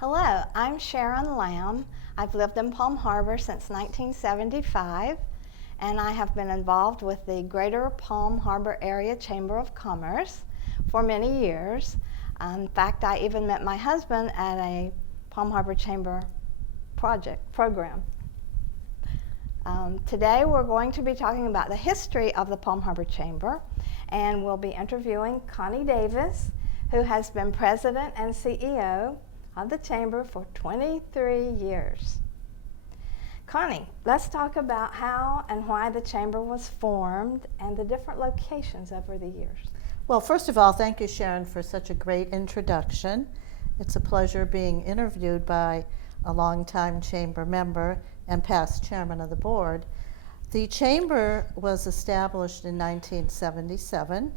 Hello, I'm Sharon Lamb. I've lived in Palm Harbor since 1975, and I have been involved with the Greater Palm Harbor Area Chamber of Commerce for many years. In fact, I even met my husband at a Palm Harbor Chamber program. Today we're going to be talking about the history of the Palm Harbor Chamber, and we'll be interviewing Connie Davis, who has been president and CEO of the Chamber for 23 years. Connie, let's talk about how and why the Chamber was formed and the different locations over the years. Well, first of all, thank you, Sharon, for such a great introduction. It's a pleasure being interviewed by a longtime Chamber member and past chairman of the board. The Chamber was established in 1977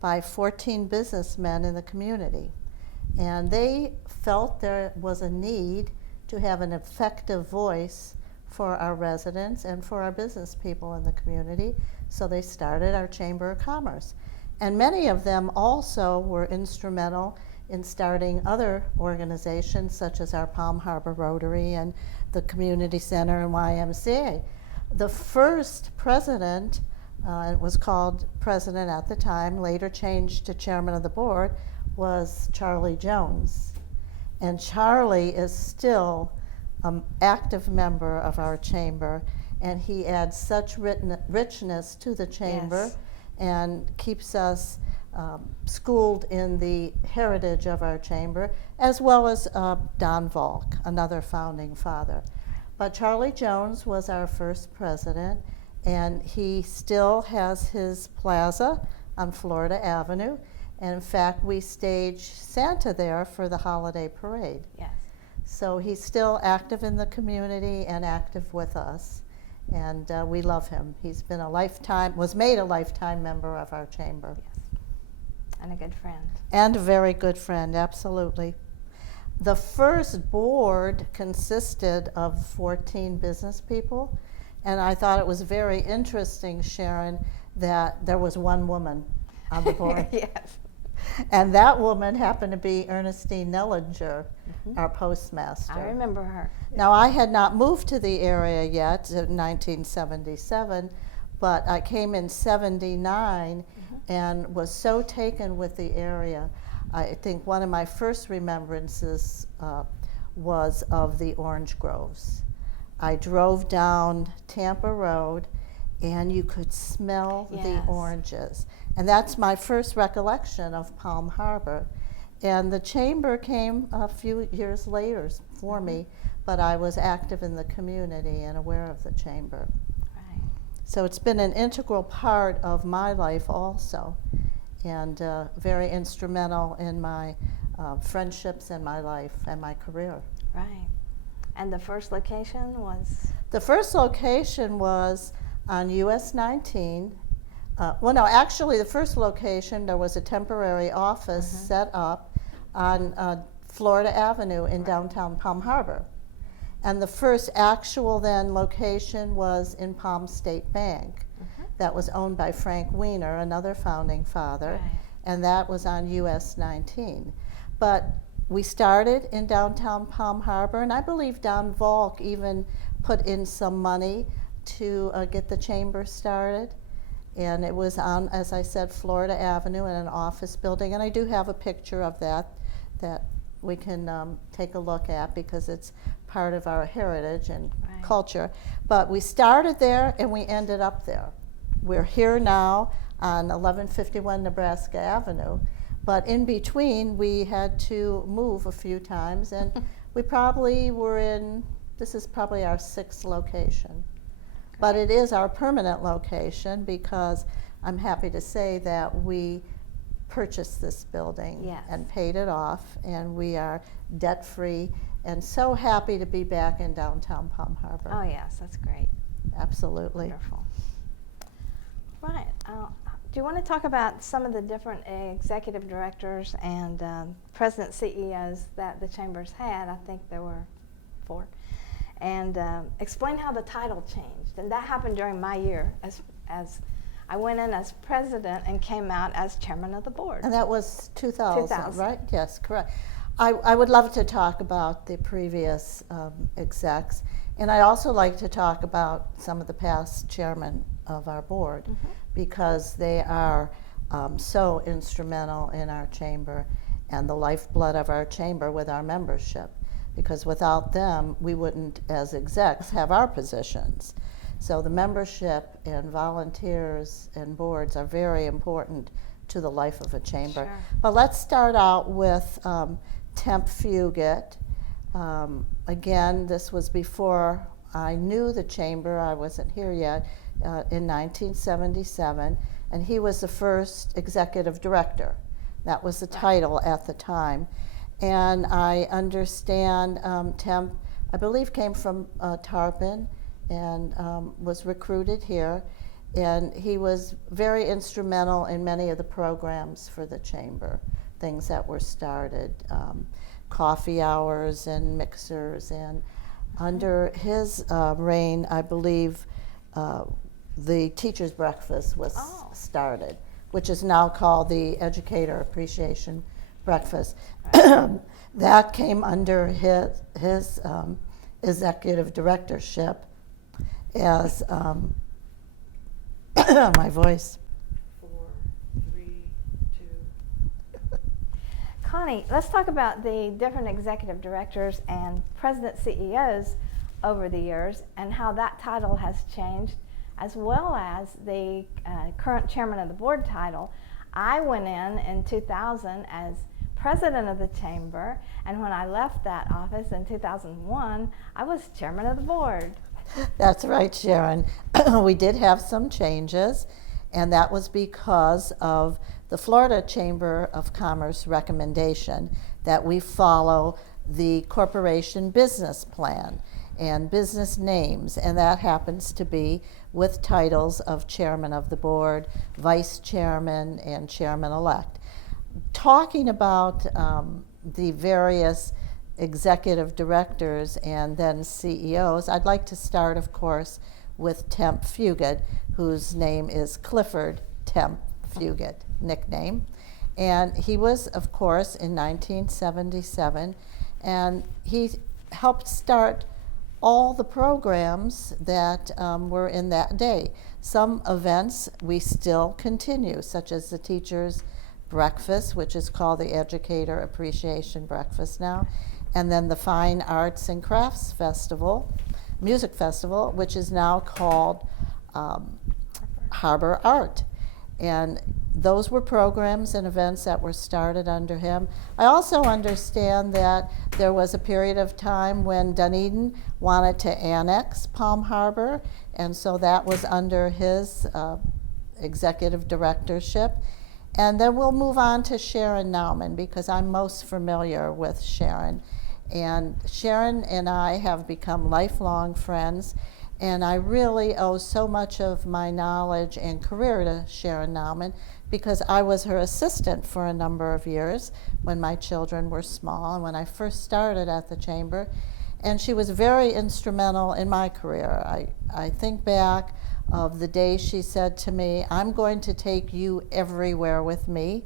by 14 businessmen in the community. And they felt there was a need to have an effective voice for our residents and for our business people in the community, so they started our Chamber of Commerce. And many of them also were instrumental in starting other organizations such as our Palm Harbor Rotary and the Community Center and YMCA. The first president, was called president at the time, later changed to chairman of the board, was Charlie Jones. And Charlie is still an active member of our chamber, and he adds such richness to the chamber. Yes. And keeps us schooled in the heritage of our chamber, as well as Don Volk, another founding father. But Charlie Jones was our first president, and he still has his plaza on Florida Avenue. And in fact, we stage Santa there for the holiday parade. Yes. So he's still active in the community and active with us. And we love him. He's been was made a lifetime member of our chamber. Yes. And a good friend. And a very good friend, absolutely. The first board consisted of 14 business people. And I thought it was very interesting, Sharon, that there was one woman on the board. Yes. And that woman happened to be Ernestine Nellinger, our postmaster. I remember her. Now, I had not moved to the area yet in 1977, but I came in 79 and was so taken with the area. I think one of my first remembrances was of the orange groves. I drove down Tampa Road, and you could smell the oranges. And that's my first recollection of Palm Harbor. And the chamber came a few years later for me, but I was active in the community and aware of the chamber. Right. So it's been an integral part of my life also, and very instrumental in my friendships and my life and my career. Right. And the first location was? The first location was on US 19. Well, no, actually the first location, there was a temporary office set up on Florida Avenue in downtown Palm Harbor. And the first actual then location was in Palm State Bank. That was owned by Frank Weiner, another founding father, and that was on US 19. But we started in downtown Palm Harbor, and I believe Don Volk even put in some money to get the chamber started. And it was on, as I said, Florida Avenue in an office building. And I do have a picture of that we can take a look at because it's part of our heritage and culture. But we started there and we ended up there. We're here now on 1151 Nebraska Avenue. But in between, we had to move a few times. And we probably this is probably our 6th location. But it is our permanent location because I'm happy to say that we purchased this building and paid it off, and we are debt-free and so happy to be back in downtown Palm Harbor. Oh, yes, that's great. Absolutely. Wonderful. Right. Do you want to talk about some of the different executive directors and president CEOs that the Chamber's had? I think there were 4. And explain how the title changed. And that happened during my year as I went in as president and came out as chairman of the board. And that was 2000, 2000. right? Yes, correct. I would love to talk about the previous execs, and I also like to talk about some of the past chairmen of our board, because they are so instrumental in our chamber and the lifeblood of our chamber with our membership, because without them, we wouldn't, as execs, have our positions. So the membership and volunteers and boards are very important to the life of a chamber. Sure. But let's start out with Temp Fugit. Again, this was before I knew the chamber. I wasn't here yet, in 1977, and he was the first executive director. That was the title at the time. And I understand Temp, I believe, came from Tarpon and was recruited here. And he was very instrumental in many of the programs for the chamber, things that were started, coffee hours and mixers. And under his reign, I believe the teacher's breakfast was started, which is now called the Educator Appreciation Breakfast. That came under his executive directorship as my voice. 4, 3, 2. Connie, let's talk about the different executive directors and president CEOs over the years and how that title has changed, as well as the current chairman of the board title. I went in 2000 as president of the chamber, and when I left that office in 2001, I was chairman of the board. That's right, Sharon. We did have some changes, and that was because of the Florida Chamber of Commerce recommendation that we follow the corporation business plan and business names, and that happens to be with titles of chairman of the board, vice chairman, and chairman-elect. Talking about the various executive directors and then CEOs, I'd like to start, of course, with Temp Fugit, whose name is Clifford Temp Fugit, nickname. And he was, of course, in 1977, and he helped start all the programs that were in that day. Some events we still continue, such as the Teachers' Breakfast, which is called the Educator Appreciation Breakfast now, and then the Fine Arts and Crafts Festival, Music Festival, which is now called Harbor Art. And those were programs and events that were started under him. I also understand that there was a period of time when Dunedin wanted to annex Palm Harbor, and so that was under his executive directorship. And then we'll move on to Sharon Nauman, because I'm most familiar with Sharon. And Sharon and I have become lifelong friends, and I really owe so much of my knowledge and career to Sharon Nauman, because I was her assistant for a number of years when my children were small and when I first started at the chamber. And she was very instrumental in my career. I think back of the day she said to me, "I'm going to take you everywhere with me,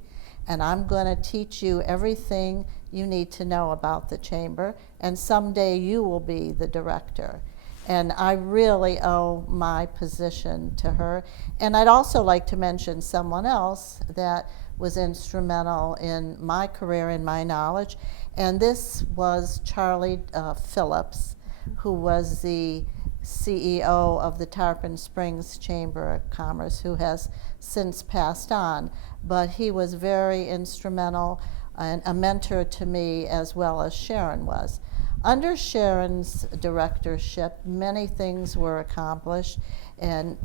and I'm going to teach you everything you need to know about the chamber, and someday you will be the director." And I really owe my position to her. And I'd also like to mention someone else that was instrumental in my career and my knowledge, and this was Charlie Phillips, who was the CEO of the Tarpon Springs Chamber of Commerce, who has since passed on. But he was very instrumental and a mentor to me, as well as Sharon was. Under Sharon's directorship, many things were accomplished, and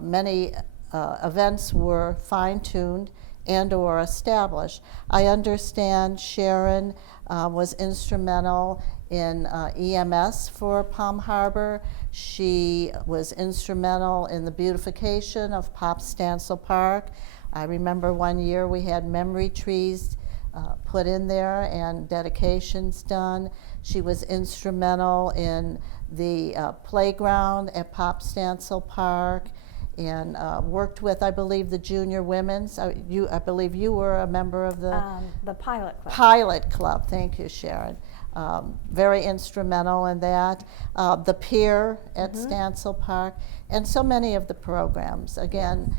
many events were fine-tuned and or established. I understand Sharon was instrumental in EMS for Palm Harbor. She was instrumental in the beautification of Pop Stansel Park. I remember one year we had memory trees put in there and dedications done. She was instrumental in the playground at Pop Stansel Park, and worked with, I believe, the junior women's. I believe you were a member of the Pilot Club. Pilot Club. Thank you, Sharon. Very instrumental in that. The Pier at Stansel Park, and so many of the programs. Again,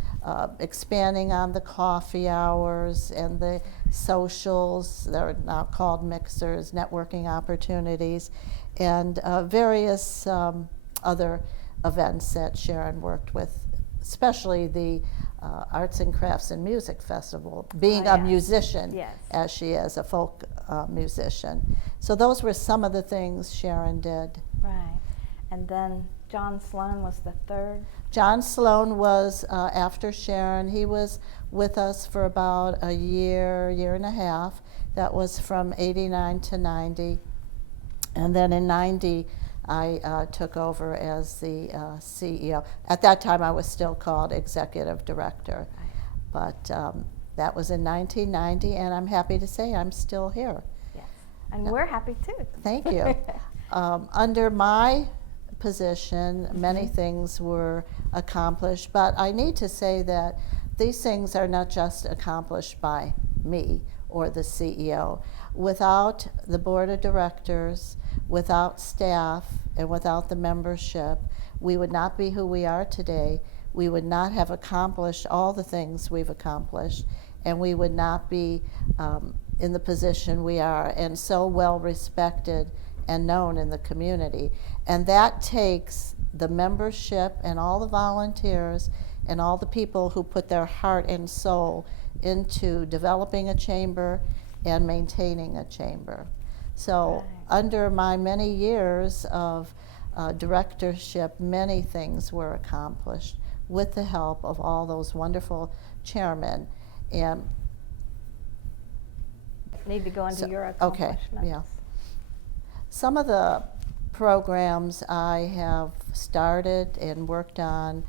expanding on the coffee hours and the socials. They're now called mixers, networking opportunities, and various other events that Sharon worked with, especially the Arts and Crafts and Music Festival, being a musician, Yes. as she is, a folk musician. So those were some of the things Sharon did. Right. And then John Sloan was the third. John Sloan was after Sharon. He was with us for about a year and a half. That was from 89 to 90. And then in 90, I took over as the CEO. At that time, I was still called executive director. But that was in 1990, and I'm happy to say I'm still here. Yes. And we're happy too. Thank you. Under my position, many things were accomplished, but I need to say that these things are not just accomplished by me or the CEO. Without the board of directors, without staff, and without the membership, we would not be who we are today. We would not have accomplished all the things we've accomplished, and we would not be in the position we are and so well respected and known in the community. And that takes the membership and all the volunteers and all the people who put their heart and soul into developing a chamber and maintaining a chamber. So under my many years of directorship, many things were accomplished with the help of all those wonderful chairmen. And Need to go into so, your okay, accomplishments. yeah. Some of the programs I have started and worked on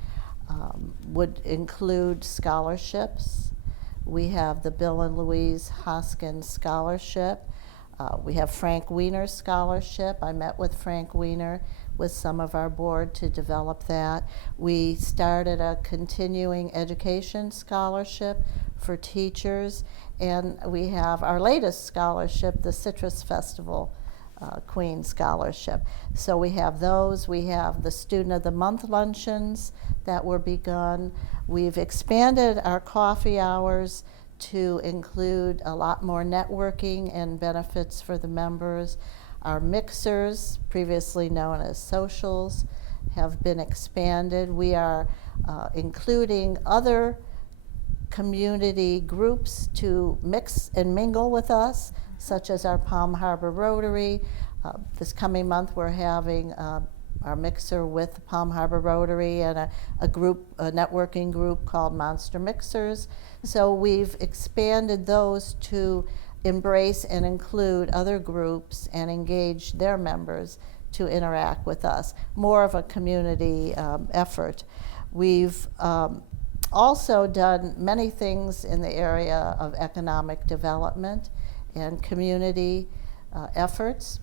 would include scholarships. We have the Bill and Louise Hoskins Scholarship. We have Frank Wiener Scholarship. I met with Frank Wiener with some of our board to develop that. We started a continuing education scholarship for teachers, and we have our latest scholarship, the Citrus Festival Queen Scholarship. So we have those. We have the Student of the Month luncheons that were begun. We've expanded our coffee hours to include a lot more networking and benefits for the members. Our mixers, previously known as socials, have been expanded. We are including other community groups to mix and mingle with us, such as our Palm Harbor Rotary. This coming month we're having our mixer with Palm Harbor Rotary and a networking group called Monster Mixers. So we've expanded those to embrace and include other groups and engage their members to interact with us. More of a community effort. We've also done many things in the area of economic development and community efforts.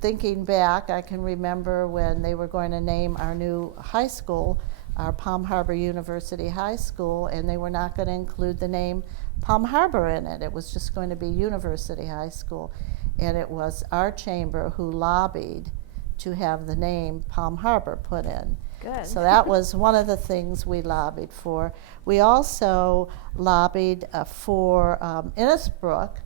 Thinking back, I can remember when they were going to name our new high school, our Palm Harbor University High School, and they were not going to include the name Palm Harbor in it. It was just going to be University High School. And it was our chamber who lobbied to have the name Palm Harbor put in. Good. So that was one of the things we lobbied for. We also lobbied for Innisbrook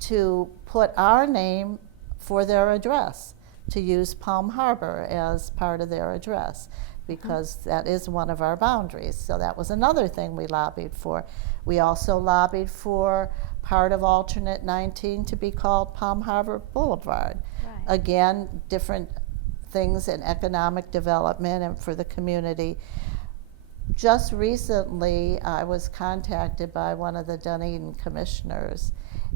to put our name for their address, to use Palm Harbor as part of their address, because that is one of our boundaries. So that was another thing we lobbied for. We also lobbied for part of alternate 19 to be called Palm Harbor Boulevard. Right. Again, different things in economic development and for the community. Just recently, I was contacted by one of the Dunedin commissioners,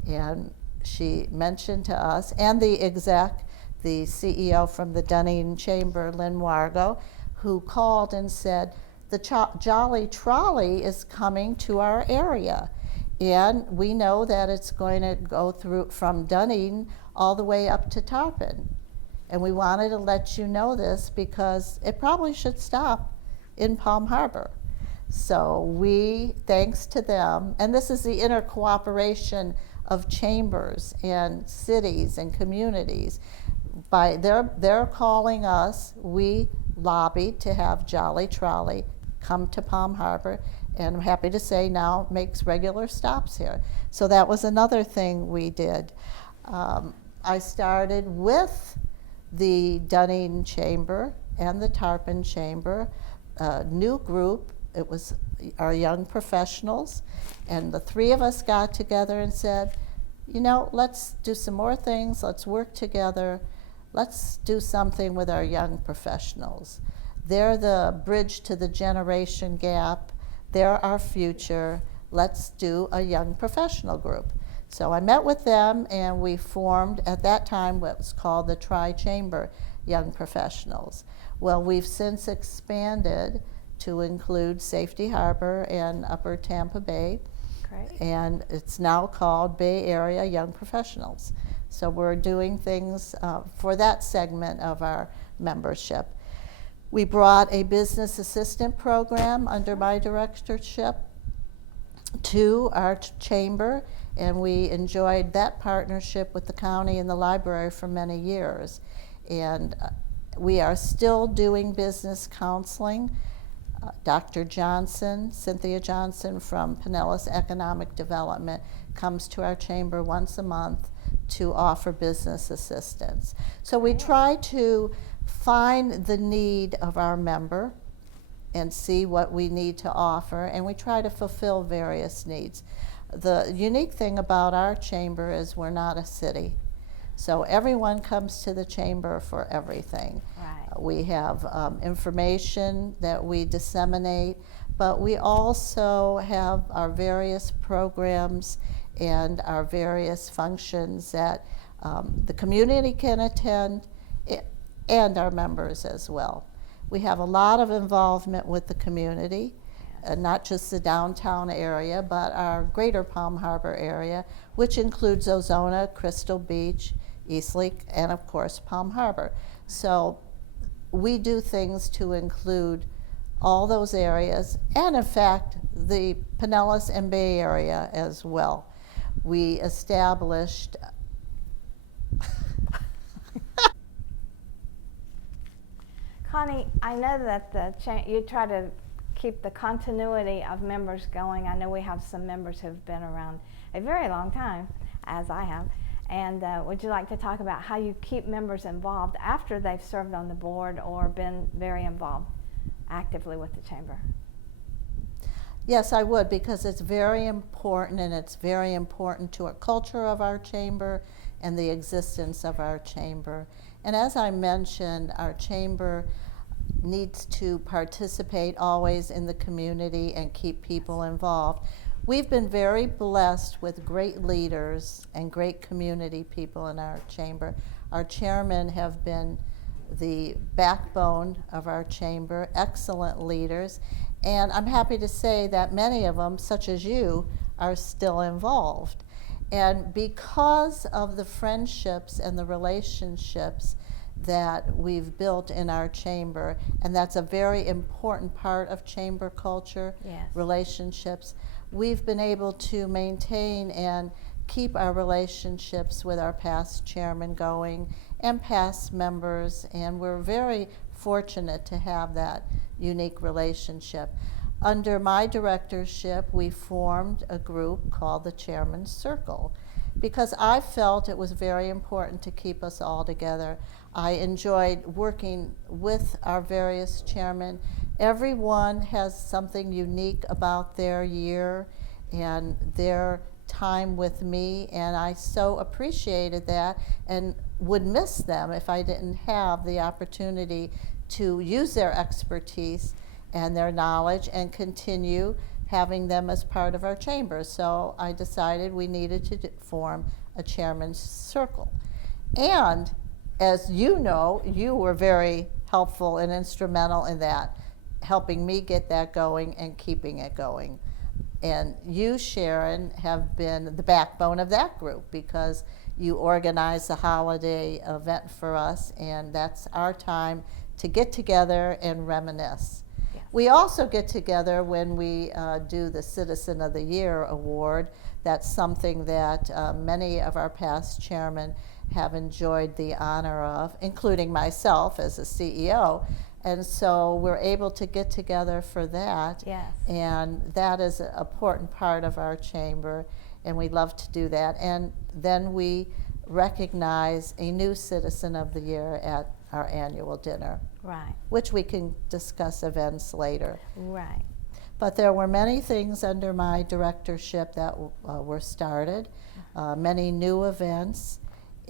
and she mentioned to us, and the CEO from the Dunedin Chamber, Lynn Wargo, who called and said, the Jolly Trolley is coming to our area. And we know that it's going to go through from Dunedin all the way up to Tarpon. And we wanted to let you know this because it probably should stop in Palm Harbor. So we, thanks to them, and this is the inner cooperation of chambers and cities and communities. By their calling us, we lobbied to have Jolly Trolley come to Palm Harbor, and I'm happy to say now makes regular stops here. So that was another thing we did. I started with the Dunning Chamber and the Tarpon Chamber, a new group. It was our young professionals, and the three of us got together and said, you know, let's do some more things, let's work together, let's do something with our young professionals. They're the bridge to the generation gap, they're our future, let's do a young professional group. So I met with them, and we formed, at that time, what was called the Tri-Chamber Young Professionals. Well, we've since expanded to include Safety Harbor and Upper Tampa Bay. Great. And it's now called Bay Area Young Professionals. So we're doing things for that segment of our membership. We brought a business assistant program under my directorship to our chamber, and we enjoyed that partnership with the county and the library for many years. And we are still doing business counseling. Dr. Johnson, Cynthia Johnson from Pinellas Economic Development, comes to our chamber once a month to offer business assistance. So we try to find the need of our member and see what we need to offer, and we try to fulfill various needs. The unique thing about our chamber is we're not a city. So everyone comes to the chamber for everything. Right. We have information that we disseminate, but we also have our various programs and our various functions that the community can attend, and our members as well. We have a lot of involvement with the community, not just the downtown area, but our greater Palm Harbor area, which includes Ozona, Crystal Beach, Eastlake, and of course Palm Harbor. So we do things to include all those areas, and in fact the Pinellas and Bay Area as well. We established Connie, I know that you try to keep the continuity of members going. I know we have some members who've been around a very long time, as I have. And would you like to talk about how you keep members involved after they've served on the board or been very involved actively with the chamber? Yes, I would, because it's very important, and it's very important to a culture of our chamber and the existence of our chamber. And as I mentioned, our chamber needs to participate always in the community and keep people involved. We've been very blessed with great leaders and great community people in our chamber. Our chairmen have been the backbone of our chamber, excellent leaders, and I'm happy to say that many of them, such as you, are still involved. And because of the friendships and the relationships that we've built in our chamber, and that's a very important part of chamber culture, Yes. relationships, we've been able to maintain and keep our relationships with our past chairman going and past members, and we're very fortunate to have that unique relationship. Under my directorship, we formed a group called the Chairman's Circle because I felt it was very important to keep us all together. I enjoyed working with our various chairmen. Everyone has something unique about their year and their time with me, and I so appreciated that and would miss them if I didn't have the opportunity to use their expertise and their knowledge and continue having them as part of our chamber. So I decided we needed to form a chairman's circle. And as you know, you were very helpful and instrumental in that, helping me get that going and keeping it going. And you, Sharon, have been the backbone of that group because you organized the holiday event for us, and that's our time to get together and reminisce. Yes. We also get together when we do the Citizen of the Year award. That's something that many of our past chairmen have enjoyed the honor of, including myself as a CEO. And so we're able to get together for that. Yes. And that is an important part of our chamber, and we love to do that. And then we recognize a new Citizen of the Year at our annual dinner, Right. which we can discuss events later. Right. But there were many things under my directorship that were started, many new events,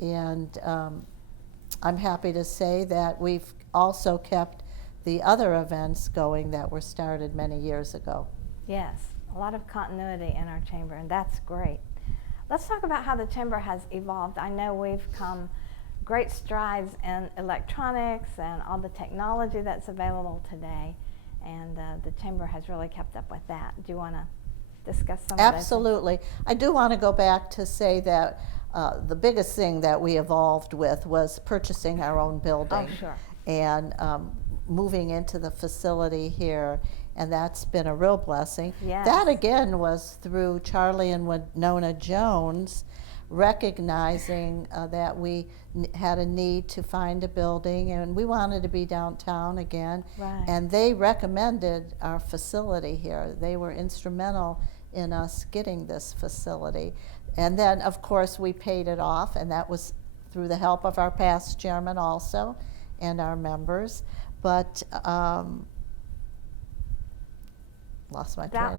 and I'm happy to say that we've also kept the other events going that were started many years ago. Yes, a lot of continuity in our chamber, and that's great. Let's talk about how the chamber has evolved. I know we've come great strides in electronics and all the technology that's available today, and the chamber has really kept up with that. Do you want to discuss some of those? Absolutely. I do want to go back to say that the biggest thing that we evolved with was purchasing our own building. Oh, sure. And moving into the facility here, and that's been a real blessing. Yes. That again was through Charlie and Winona Jones recognizing that we had a need to find a building, and we wanted to be downtown again. Right. And they recommended our facility here. They were instrumental in us getting this facility. And then, of course, we paid it off, and that was through the help of our past chairman also and our members. But lost my train.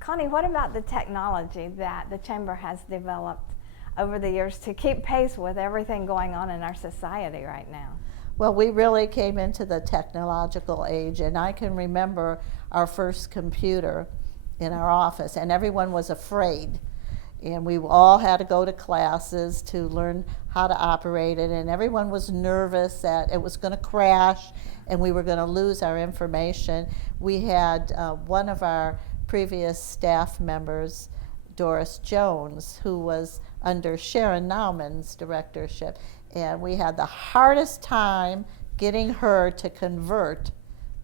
Connie, what about the technology that the chamber has developed over the years to keep pace with everything going on in our society right now? Well, we really came into the technological age, and I can remember our first computer in our office, and everyone was afraid. And we all had to go to classes to learn how to operate it, and everyone was nervous that it was going to crash and we were going to lose our information. We had one of our previous staff members, Doris Jones, who was under Sharon Naumann's directorship, and we had the hardest time getting her to convert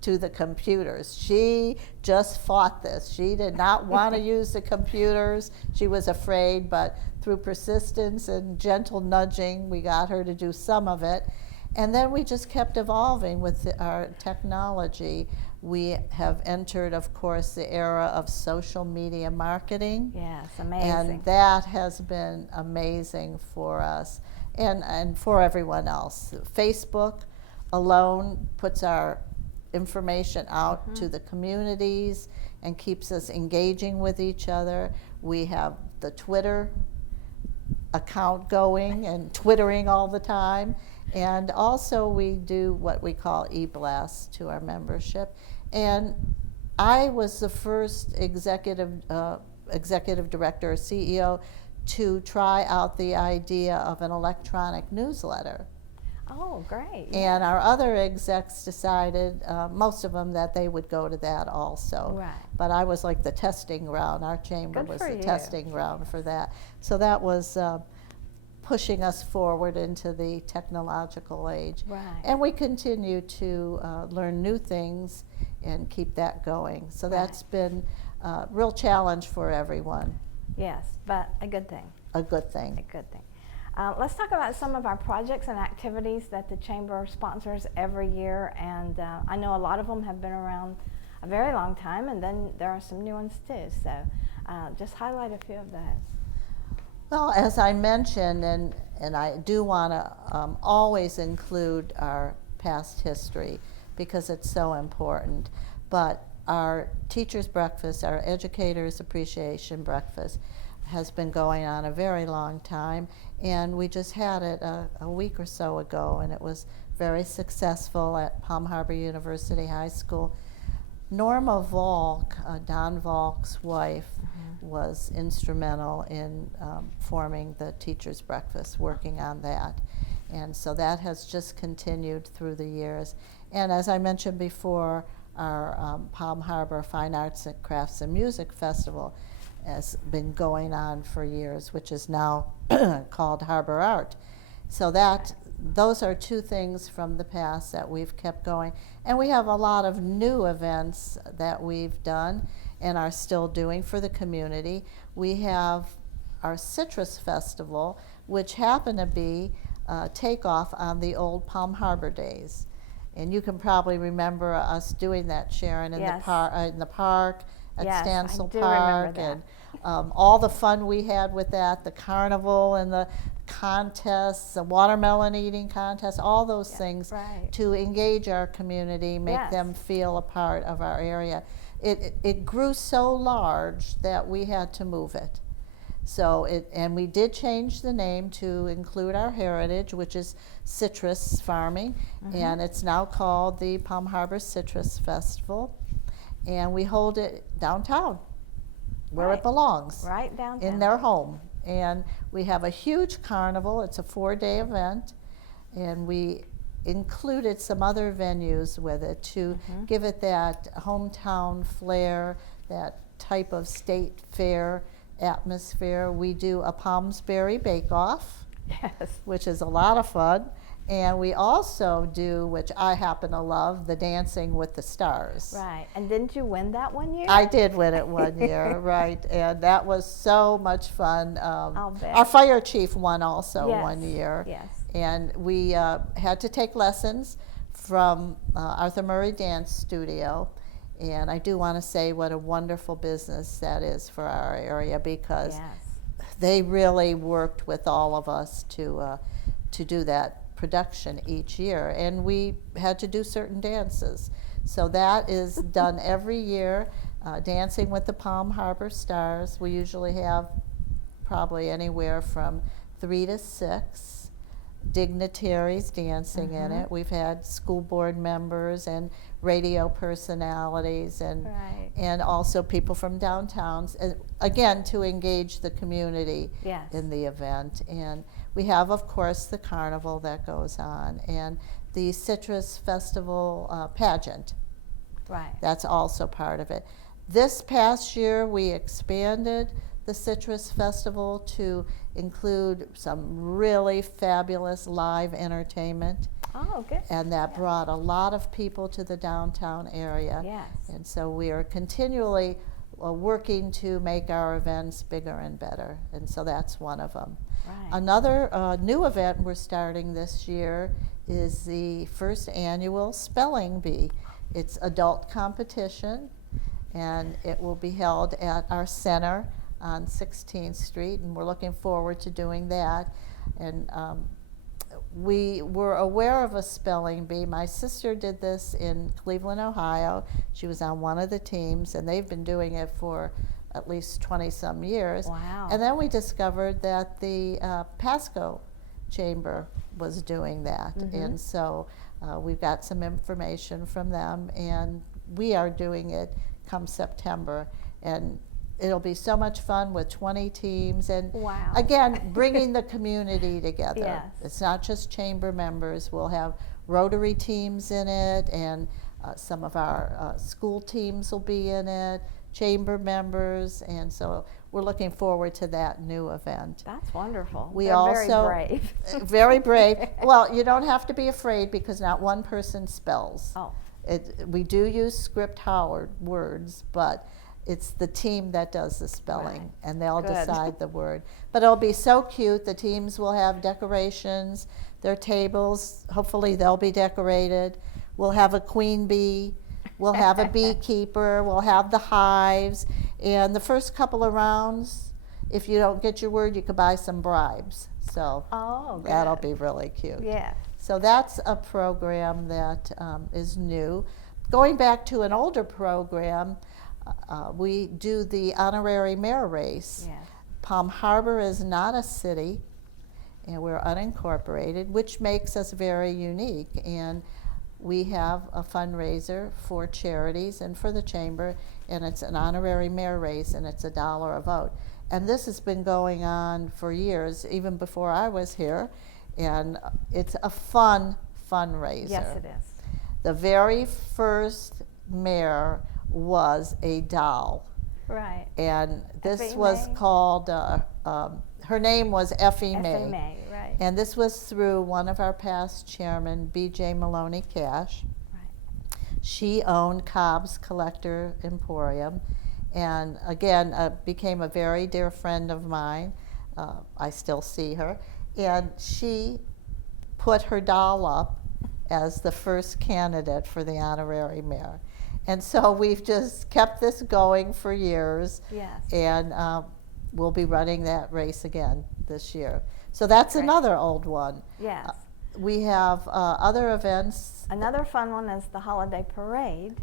to the computers. She just fought this. She did not want to use the computers. She was afraid, but through persistence and gentle nudging, we got her to do some of it. And then we just kept evolving with our technology. We have entered, of course, the era of social media marketing. Yes, amazing. And that has been amazing for us and for everyone else. Facebook alone puts our information out to the communities and keeps us engaging with each other. We have the Twitter account going and twittering all the time. And also we do what we call e-blasts to our membership. And I was the first executive director or CEO to try out the idea of an electronic newsletter. Oh, great. And our other execs decided, most of them, that they would go to that also. Right. But I was like the testing ground. Our chamber Good was for the you. testing ground for that. So that was pushing us forward into the technological age. Right. And we continue to learn new things and keep that going. So that's been a real challenge for everyone. Yes, but a good thing. A good thing. A good thing. Let's talk about some of our projects and activities that the chamber sponsors every year, and I know a lot of them have been around a very long time, and then there are some new ones too, so just highlight a few of those. Well, as I mentioned, and I do want to always include our past history because it's so important, but our teachers' breakfast, our educators' appreciation breakfast, has been going on a very long time, and we just had it a week or so ago, and it was very successful at Palm Harbor University High School. Norma Volk, Don Volk's wife, was instrumental in forming the teachers' breakfast, working on that. And so that has just continued through the years. And as I mentioned before, our Palm Harbor Fine Arts and Crafts and Music Festival has been going on for years, which is now called Harbor Art. So that those are two things from the past that we've kept going. And we have a lot of new events that we've done and are still doing for the community. We have our Citrus Festival, which happened to be takeoff on the old Palm Harbor days. And you can probably remember us doing that, Sharon, in Yes. in the park at Yes, I Stansel do remember Park, that. and all the fun we had with that, the carnival and the contests, the watermelon eating contest, all those Yeah, things right. to engage our community, make Yes. them feel a part of our area. It grew so large that we had to move it. So and we did change the name to include our heritage, which is citrus farming, and it's now called the Palm Harbor Citrus Festival, and we hold it downtown, where Right. it belongs, Right downtown. in their home. And we have a huge carnival. It's a 4-day event, and we included some other venues with it to give it that hometown flair, that type of state fair atmosphere. We do a Palmsbury bake-off, Yes. which is a lot of fun. And we also do, which I happen to love, the Dancing with the Stars. Right. And didn't you win that one year? I did win it one year, right, and that was so much fun. I'll bet. Our fire chief won also Yes. one year. Yes. And we had to take lessons from Arthur Murray Dance Studio. And I do want to say what a wonderful business that is for our area, because Yes. they really worked with all of us to do that production each year, and we had to do certain dances. So that is done every year, Dancing with the Palm Harbor Stars. We usually have probably anywhere from 3 to 6 dignitaries dancing in it. We've had school board members and radio personalities, and Right. and also people from downtowns, and again, to engage the community Yes. in the event. And we have, of course, the carnival that goes on, and the Citrus Festival pageant. Right. That's also part of it. This past year, we expanded the Citrus Festival to include some really fabulous live entertainment, Oh, good. and that brought a lot of people to the downtown area. Yes. And so we are continually working to make our events bigger and better, and so that's one of them. Right. Another new event we're starting this year is the first annual Spelling Bee. It's adult competition, and it will be held at our center on 16th Street, and we're looking forward to doing that. And we were aware of a spelling bee. My sister did this in Cleveland, Ohio. She was on one of the teams, and they've been doing it for at least 20-some years. Wow. And then we discovered that the Pasco Chamber was doing that. And so we've got some information from them, and we are doing it come September. And it'll be so much fun with 20 teams, and Wow. again, bringing the community together. Yes. It's not just chamber members. We'll have Rotary teams in it, and some of our school teams will be in it, chamber members, and so we're looking forward to that new event. That's wonderful. We They're also very brave. very brave. Well, you don't have to be afraid, because not one person spells. Oh. We do use script Howard words, but it's the team that does the spelling, Right. and they'll Good. decide the word. But it'll be so cute. The teams will have decorations, their tables, hopefully they'll be decorated. We'll have a queen bee, we'll have a beekeeper, we'll have the hives, and the first couple of rounds, if you don't get your word, you could buy some bribes. So Oh, good. that'll be really cute. Yes. So that's a program that is new. Going back to an older program, we do the honorary mayor race. Yes. Palm Harbor is not a city, and we're unincorporated, which makes us very unique. And we have a fundraiser for charities and for the chamber, and it's an honorary mayor race, and it's $1 a vote. And this has been going on for years, even before I was here, and it's a fun fundraiser. Yes, it is. The very first mayor was a doll. Right. And this Effie was May? called, her name was Effie May. Effie May, right. And this was through one of our past chairmen, B.J. Maloney Cash. Right. She owned Cobb's Collector Emporium, and again, became a very dear friend of mine. I still see her. And she put her doll up as the first candidate for the honorary mayor. And so we've just kept this going for years. Yes. And we'll be running that race again this year. So that's Great. another old one. Yes. We have other events. Another fun one is the holiday parade.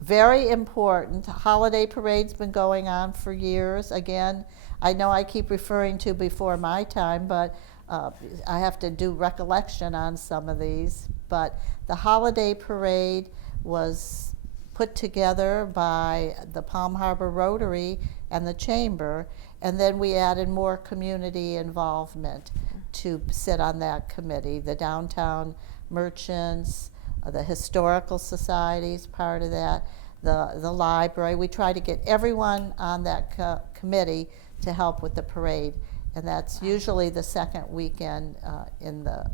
Very important. Holiday parade's been going on for years. Again, I know I keep referring to before my time, but I have to do recollection on some of these. But the holiday parade was put together by the Palm Harbor Rotary and the Chamber, and then we added more community involvement to sit on that committee. The downtown merchants, the historical societies, part of that, the library. We try to get everyone on that committee to help with the parade, and that's usually the second weekend in the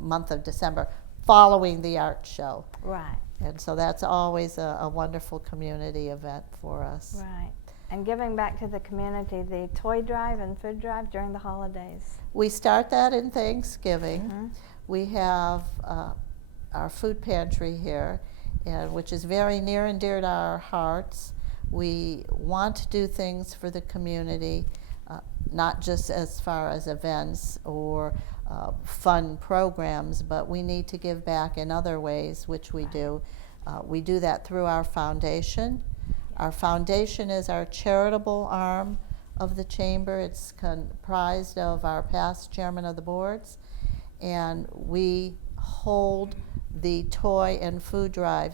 month of December, following the art show. Right. And so that's always a wonderful community event for us. Right. And giving back to the community, the toy drive and food drive during the holidays. We start that in Thanksgiving. Mm-hmm. We have our food pantry here, which is very near and dear to our hearts. We want to do things for the community, not just as far as events or fun programs, but we need to give back in other ways, which we do. We do that through our foundation. Our foundation is our charitable arm of the Chamber. It's comprised of our past chairman of the boards, and we hold the toy and food drive.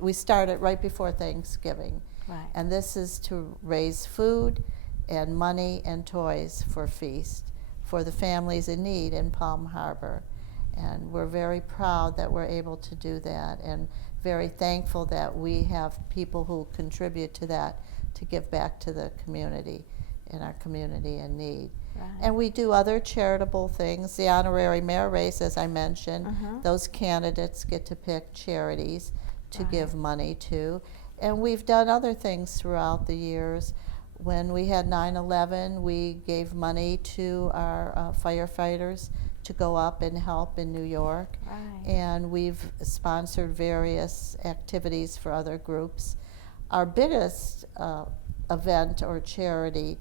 We start it right before Thanksgiving. Right. And this is to raise food and money and toys for Feast for the families in need in Palm Harbor. And we're very proud that we're able to do that, and very thankful that we have people who contribute to that to give back to the community, in our community in need. Right. And we do other charitable things. The honorary mayor race, as I mentioned, those candidates get to pick charities to give money to. And we've done other things throughout the years. When we had 9/11, we gave money to our firefighters to go up and help in New York. Right. And we've sponsored various activities for other groups. Our biggest event or charity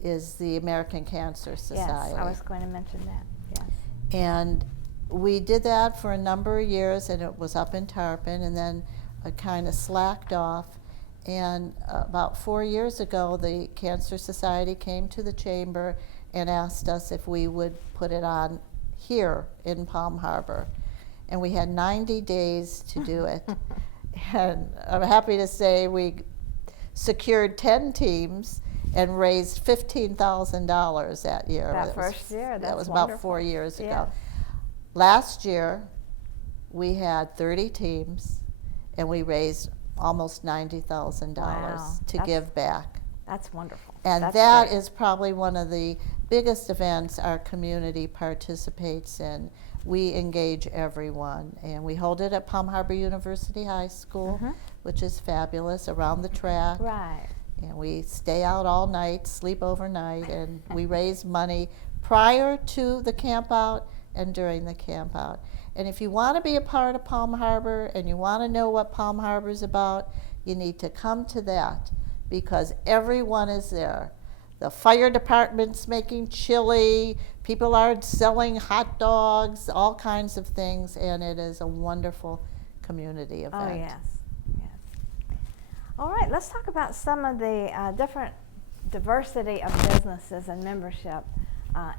is the American Cancer Society. Yes, I was going to mention that. Yes. And we did that for a number of years, and it was up in Tarpon, and then kind of slacked off. And about 4 years ago, the Cancer Society came to the Chamber and asked us if we would put it on here in Palm Harbor. And we had 90 days to do it. And I'm happy to say we secured 10 teams and raised $15,000 that year. That first year, that was wonderful. about 4 years ago. Yes. Last year, we had 30 teams, and we raised almost $90,000 Wow. to give back. That's wonderful. And That's that great. is probably one of the biggest events our community participates in. We engage everyone, and we hold it at Palm Harbor University High School, which is fabulous, around the track. Right. And we stay out all night, sleep overnight, and we raise money prior to the camp out and during the camp out. And if you want to be a part of Palm Harbor and you want to know what Palm Harbor is about, you need to come to that, because everyone is there. The fire department's making chili, people are selling hot dogs, all kinds of things, and it is a wonderful community event. Oh, yes. Yes. All right, let's talk about some of the different diversity of businesses and membership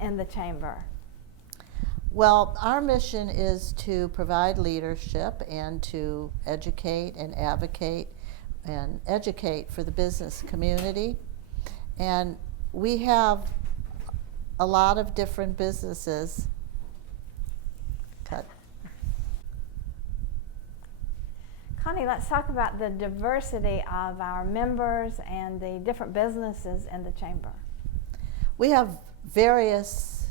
in the Chamber. Well, our mission is to provide leadership and to educate and advocate and educate for the business community. And we have a lot of different businesses. Connie, let's talk about the diversity of our members and the different businesses in the chamber. We have various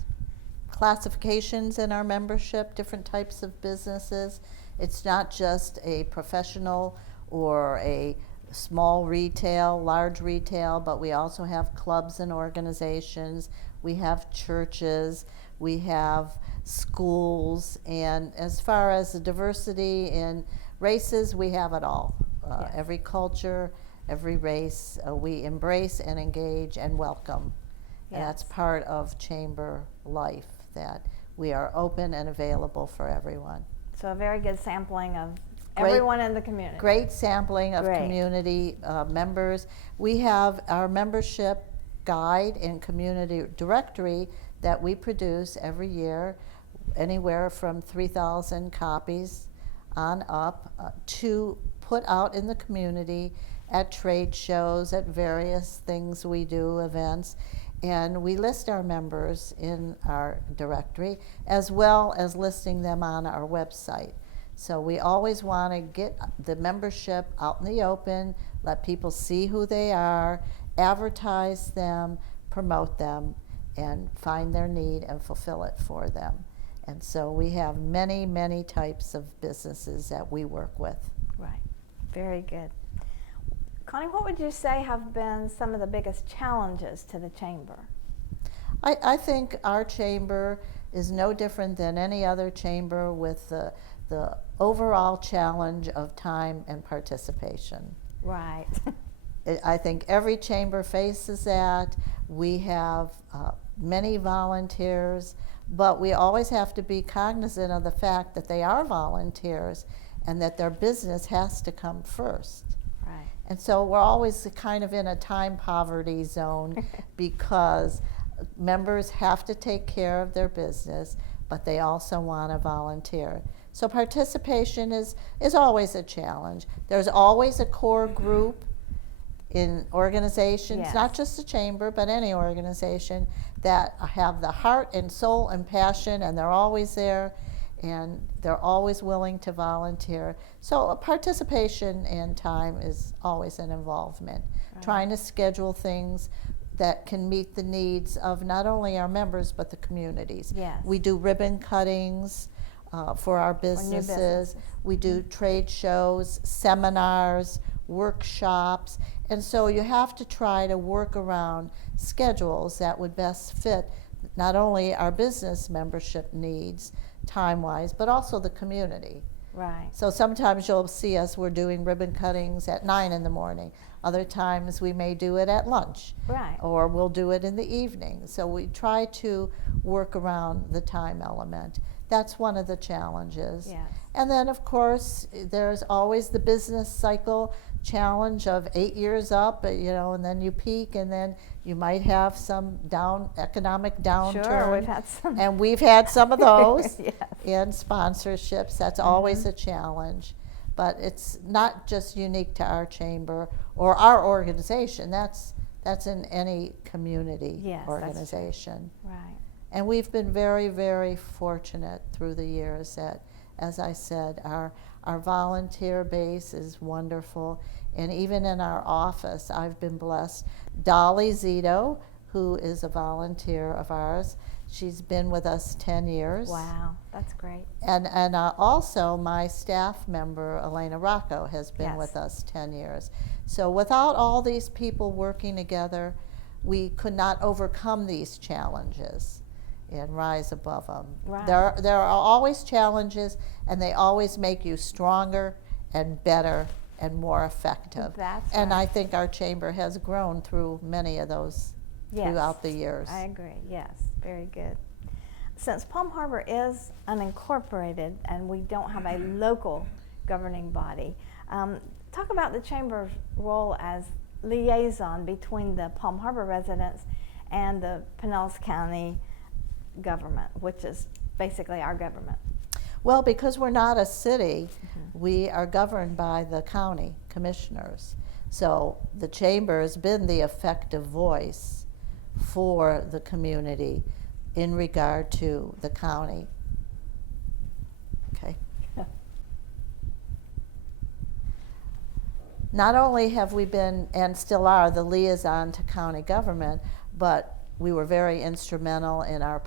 classifications in our membership, different types of businesses. It's not just a professional or a small retail, large retail, but we also have clubs and organizations. We have churches, we have schools, and as far as the diversity in races, we have it all. Yes. Every culture, every race, we embrace and engage and welcome. And that's Yes. part of chamber life, that we are open and available for everyone. So a very good sampling of Great- everyone in the community. Great sampling of Great. community members. We have our membership guide and community directory that we produce every year, anywhere from 3,000 copies on up, to put out in the community at trade shows, at various things we do, events. And we list our members in our directory, as well as listing them on our website. So we always want to get the membership out in the open, let people see who they are, advertise them, promote them, and find their need and fulfill it for them. And so we have many, many types of businesses that we work with. Right. Very good. Connie, what would you say have been some of the biggest challenges to the chamber? I think our chamber is no different than any other chamber, with the overall challenge of time and participation. Right. I think every chamber faces that. We have many volunteers, but we always have to be cognizant of the fact that they are volunteers and that their business has to come first. Right. And so we're always kind of in a time poverty zone because members have to take care of their business, but they also want to volunteer. So participation is always a challenge. There's always a core group in organizations, Yes. not just the chamber, but any organization, that have the heart and soul and passion, and they're always there, and they're always willing to volunteer. So participation and time is always an involvement. Right. Trying to schedule things that can meet the needs of not only our members, but the communities. Yes. We do ribbon cuttings for our new businesses. businesses. We do trade shows, seminars, workshops, and so you have to try to work around schedules that would best fit not only our business membership needs time-wise, but also the community. Right. So sometimes you'll see us, we're doing ribbon cuttings at 9 in the morning. Other times we may do it at lunch. Right. Or we'll do it in the evening. So we try to work around the time element. That's one of the challenges. Yes. And then, of course, there's always the business cycle challenge of 8 years up, and then you peak, and then you might have some economic downturn. Sure, we've had some. And we've had some of those. Yes. And sponsorships, that's always a challenge. But it's not just unique to our chamber or our organization. That's in any community Yes, that's true. organization. Right. And we've been very, very fortunate through the years that, as I said, our volunteer base is wonderful. And even in our office, I've been blessed. Dolly Zito, who is a volunteer of ours, she's been with us 10 years. Wow, that's great. And also my staff member, Elena Rocco, has been Yes. with us 10 years. So without all these people working together, we could not overcome these challenges and rise above them. Right. There are always challenges, and they always make you stronger and better and more effective. That's and right. I think our chamber has grown through many of those Yes. throughout the years. I agree. Yes, very good. Since Palm Harbor is unincorporated and we don't have a local governing body, talk about the chamber's role as liaison between the Palm Harbor residents and the Pinellas County government, which is basically our government. Well, because we're not a city, we are governed by the county commissioners. So the chamber has been the effective voice for the community in regard to the county. Okay. not only have we been, and still are, the liaison to county government, but we were very instrumental in our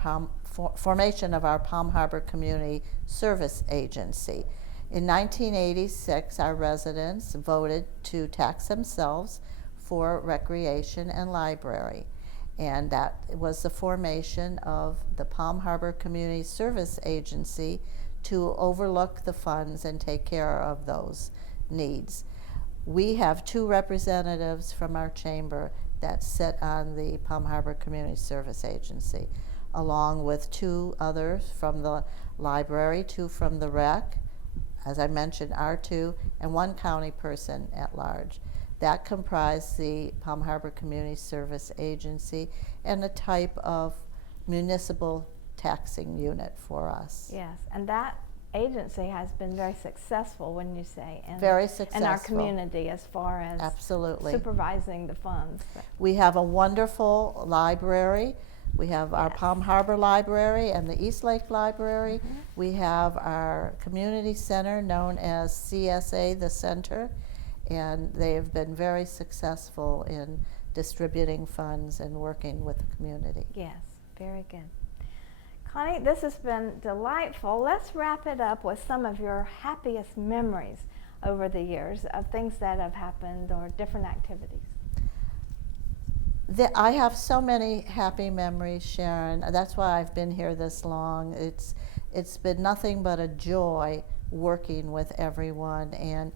formation of our Palm Harbor Community Service Agency. In 1986, our residents voted to tax themselves for recreation and library. And that was the formation of the Palm Harbor Community Service Agency to overlook the funds and take care of those needs. We have 2 representatives from our chamber that sit on the Palm Harbor Community Service Agency, along with 2 others from the library, 2 from the rec, as I mentioned, our 2, and 1 county person at large. That comprised the Palm Harbor Community Service Agency and a type of municipal taxing unit for us. Yes, and that agency has been very successful, wouldn't you say, Very in our successful. community as far as Absolutely. supervising the funds. We have a wonderful library. We have our Yes. Palm Harbor Library and the East Lake Library. Mhm. We have our community center known as CSA, the Center, and they have been very successful in distributing funds and working with the community. Yes, very good. Connie, this has been delightful. Let's wrap it up with some of your happiest memories over the years of things that have happened or different activities. I have so many happy memories, Sharon. That's why I've been here this long. It's been nothing but a joy working with everyone, and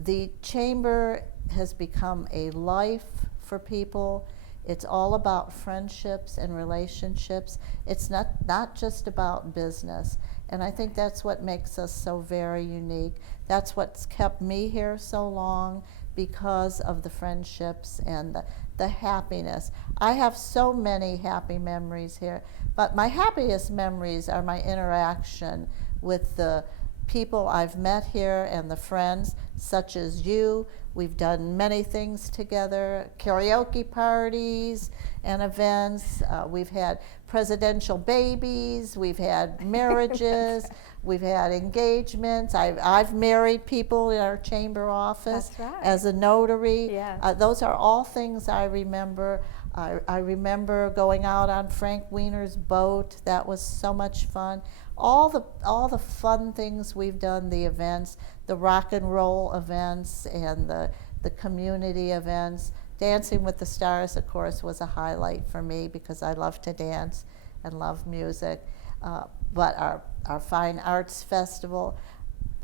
the chamber has become a life for people. It's all about friendships and relationships. It's not just about business. And I think that's what makes us so very unique. That's what's kept me here so long, because of the friendships and the happiness. I have so many happy memories here, but my happiest memories are my interaction with the people I've met here and the friends, such as you. We've done many things together, karaoke parties and events. We've had presidential babies. We've had marriages. We've had engagements. I've married people in our chamber office. That's right. As a notary. Yes. Those are all things I remember. I remember going out on Frank Wiener's boat. That was so much fun. All the fun things we've done, the events, the rock and roll events and the community events. Dancing with the Stars, of course, was a highlight for me because I love to dance and love music. But our Fine Arts Festival,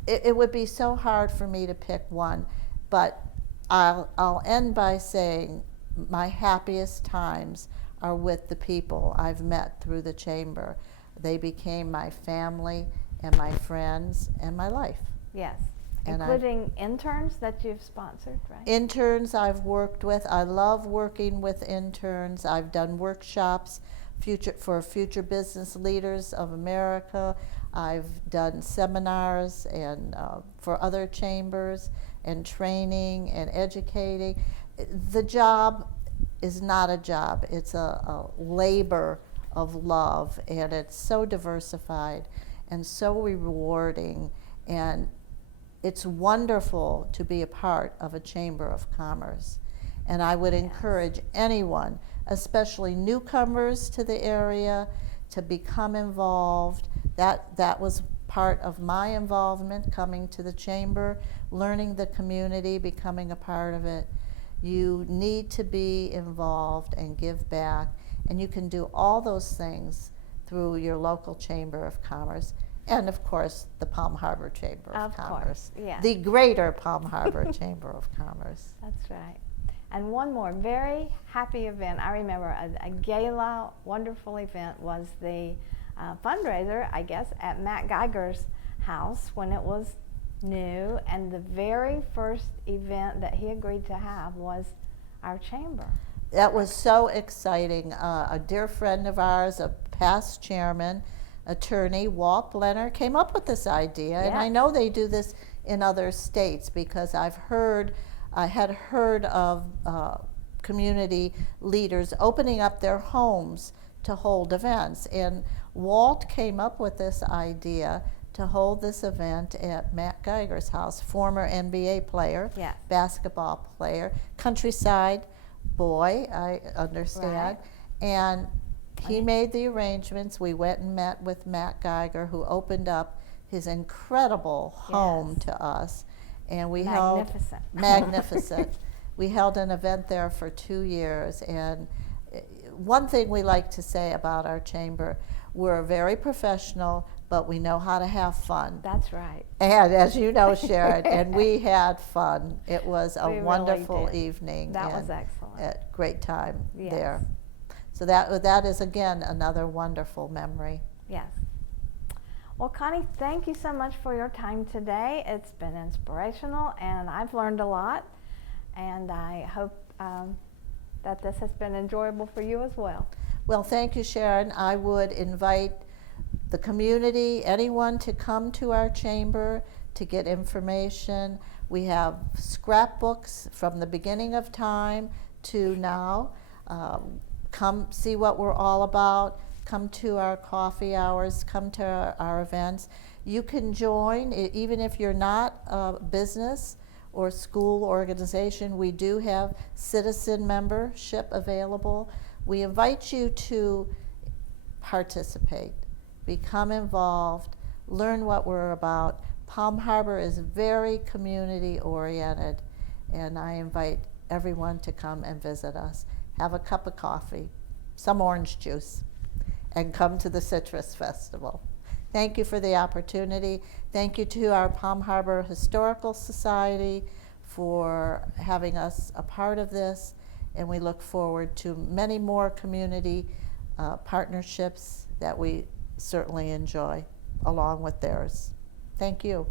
it would be so hard for me to pick one. But I'll end by saying my happiest times are with the people I've met through the chamber. They became my family and my friends and my life. Yes, And including interns that you've sponsored, right? Interns I've worked with. I love working with interns. I've done workshops for Future Business Leaders of America. I've done seminars and for other chambers and training and educating. The job is not a job. It's a labor of love, and it's so diversified and so rewarding, and it's wonderful to be a part of a chamber of commerce. And I would encourage anyone, especially newcomers to the area, to become involved. That was part of my involvement coming to the chamber, learning the community, becoming a part of it. You need to be involved and give back, and you can do all those things through your local Chamber of Commerce, and of course the Palm Harbor Chamber of Commerce. Yeah. The Greater Palm Harbor Chamber of Commerce. That's right. And one more very happy event, I remember a gala, wonderful event, was the fundraiser, I guess, at Matt Geiger's house when it was new, and the very first event that he agreed to have was our chamber. That was so exciting. A dear friend of ours, a past chairman, attorney, Walt Blenner, came up with this idea. And I Yes. know they do this in other states because I had heard of community leaders opening up their homes to hold events. And Walt came up with this idea to hold this event at Matt Geiger's house, former NBA player, Yes. basketball player, countryside boy, I understand. Right. And he Right. made the arrangements. We went and met with Matt Geiger, who opened up his incredible home Yes. to us. And we Magnificent. magnificent. We held an event there for 2 years, and one thing we like to say about our chamber, we're very professional, but we know how to have fun. That's right. And as you know, Sharon, and we had fun. It was a We really wonderful did. evening. That was and excellent. a great time Yes. there. So that is, again, another wonderful memory. Yes. Well, Connie, thank you so much for your time today. It's been inspirational, and I've learned a lot. And I hope that this has been enjoyable for you as well. Well, thank you, Sharon. I would invite the community, anyone, to come to our chamber to get information. We have scrapbooks from the beginning of time to now. Come see what we're all about. Come to our coffee hours. Come to our events. You can join, even if you're not a business or school organization. We do have citizen membership available. We invite you to participate, become involved, learn what we're about. Palm Harbor is very community oriented, and I invite everyone to come and visit us. Have a cup of coffee, some orange juice, and come to the Citrus Festival. Thank you for the opportunity. Thank you to our Palm Harbor Historical Society for having us a part of this, and we look forward to many more community partnerships that we certainly enjoy along with theirs. Thank you.